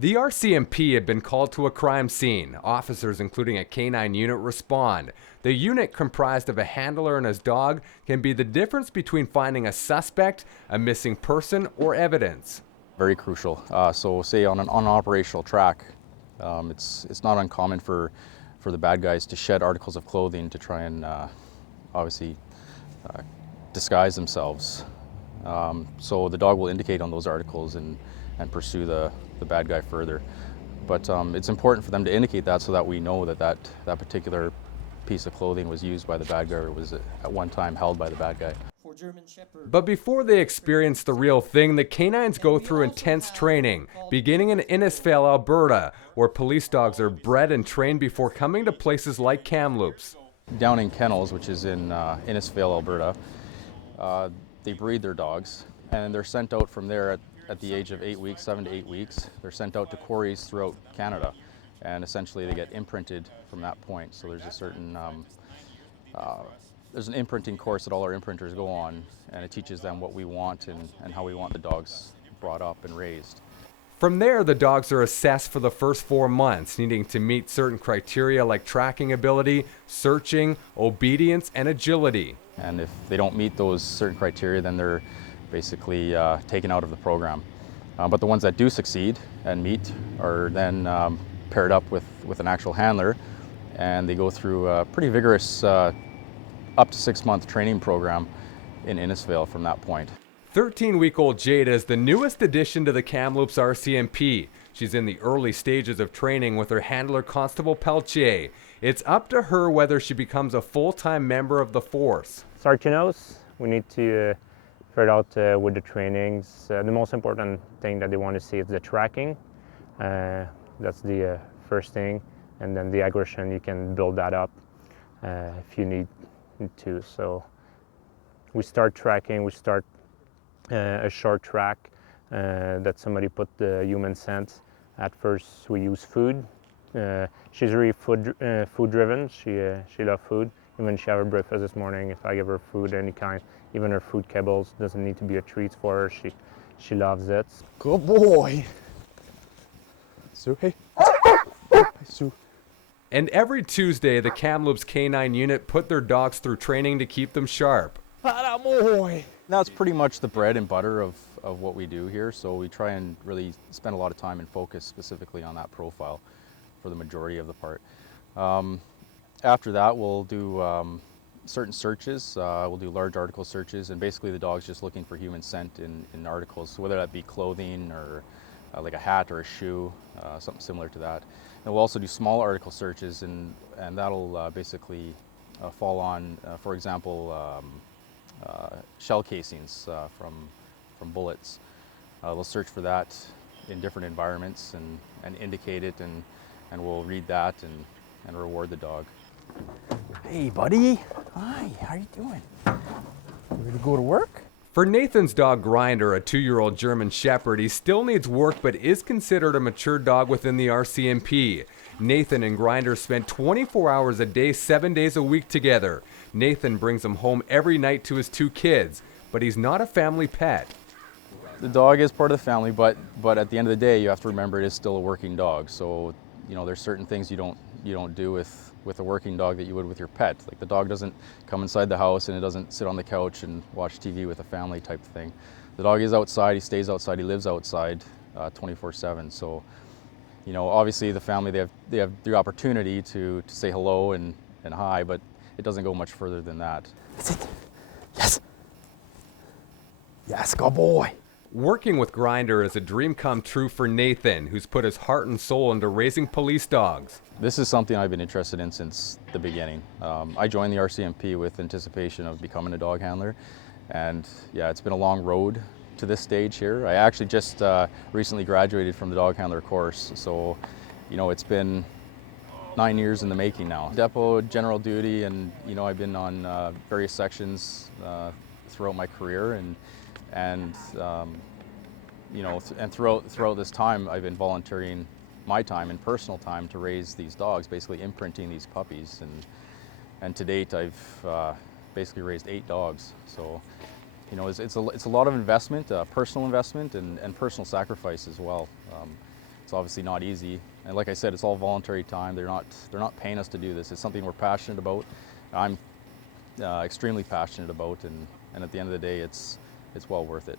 The RCMP had been called to a crime scene. Officers, including a canine unit, respond. The unit, comprised of a handler and his dog, can be the difference between finding a suspect, a missing person, or evidence. Very crucial. So say on an operational track, it's not uncommon for the bad guys to shed articles of clothing to try and obviously disguise themselves. So the dog will indicate on those articles and pursue the bad guy further. But it's important for them to indicate that so that we know that particular piece of clothing was used by the bad guy or was at one time held by the bad guy. But before they experience the real thing, the canines go through intense training, beginning in Innisfail, Alberta, where police dogs are bred and trained before coming to places like Kamloops. Down in Kennels, which is in Innisfail, Alberta, they breed their dogs and they're sent out from there at the age of 8 weeks, 7 to 8 weeks. They're sent out to quarries throughout Canada, and essentially they get imprinted from that point. So there's a certain there's an imprinting course that all our imprinters go on, and it teaches them what we want and how we want the dogs brought up and raised. From there, the dogs are assessed for the first 4 months, needing to meet certain criteria like tracking ability, searching, obedience, and agility. And if they don't meet those certain criteria, then they're basically taken out of the program. But the ones that do succeed and meet are then paired up with an actual handler, and they go through a pretty vigorous up to 6-month training program in Innisfail from that point. 13-week-old Jada is the newest addition to the Kamloops RCMP. She's in the early stages of training with her handler, Constable Peltier. It's up to her whether she becomes a full-time member of the force. Start your nose. We need to figure out with the trainings. The most important thing that they want to see is the tracking. That's the first thing. And then the aggression, you can build that up if you need to. So we start tracking, we start a short track that somebody put the human scent. At first we use food. She's really food driven. She loves food. Even she had her breakfast this morning, if I give her food any kind, even her food kibbles, doesn't need to be a treat for her. She loves it. Good boy. Sue, hey. Sue. And every Tuesday, the Kamloops Canine Unit put their dogs through training to keep them sharp. Boy. That's pretty much the bread and butter of what we do here. So we try and really spend a lot of time and focus specifically on that profile for the majority of the part. After that, we'll do certain searches. We'll do large article searches, and basically the dog's just looking for human scent in articles, so whether that be clothing or like a hat or a shoe, something similar to that. And we'll also do small article searches, and that'll basically fall on, for example, shell casings from bullets. We'll search for that in different environments and indicate it, and we'll read that and reward the dog. Hey, buddy. Hi, how you doing? Ready to go to work? For Nathan's dog Grinder, a 2-year-old German Shepherd, he still needs work but is considered a mature dog within the RCMP. Nathan and Grinder spend 24 hours a day, 7 days a week together. Nathan brings him home every night to his 2 kids, but he's not a family pet. The dog is part of the family, but at the end of the day, you have to remember it is still a working dog. So, you know, there's certain things you don't do with a working dog that you would with your pet. Like the dog doesn't come inside the house and it doesn't sit on the couch and watch TV with a family type thing. The dog is outside, he stays outside, he lives outside 24/7. So, you know, obviously the family, they have the opportunity to say hello and hi, but it doesn't go much further than that. That's it. Yes. Yes, good boy. Working with Grinder is a dream come true for Nathan, who's put his heart and soul into raising police dogs. This is something I've been interested in since the beginning. I joined the RCMP with anticipation of becoming a dog handler, and yeah, it's been a long road to this stage here. I actually just recently graduated from the dog handler course, so you know, it's been 9 years in the making now. Depot, general duty, and you know, I've been on various sections throughout my career, and you know, and throughout this time, I've been volunteering my time and personal time to raise these dogs, basically imprinting these puppies, and to date, I've basically raised 8 dogs. So, you know, it's a lot of investment, personal investment, and personal sacrifice as well. It's obviously not easy, and like I said, it's all voluntary time. They're not paying us to do this. It's something we're passionate about. I'm extremely passionate about, and at the end of the day, it's well worth it.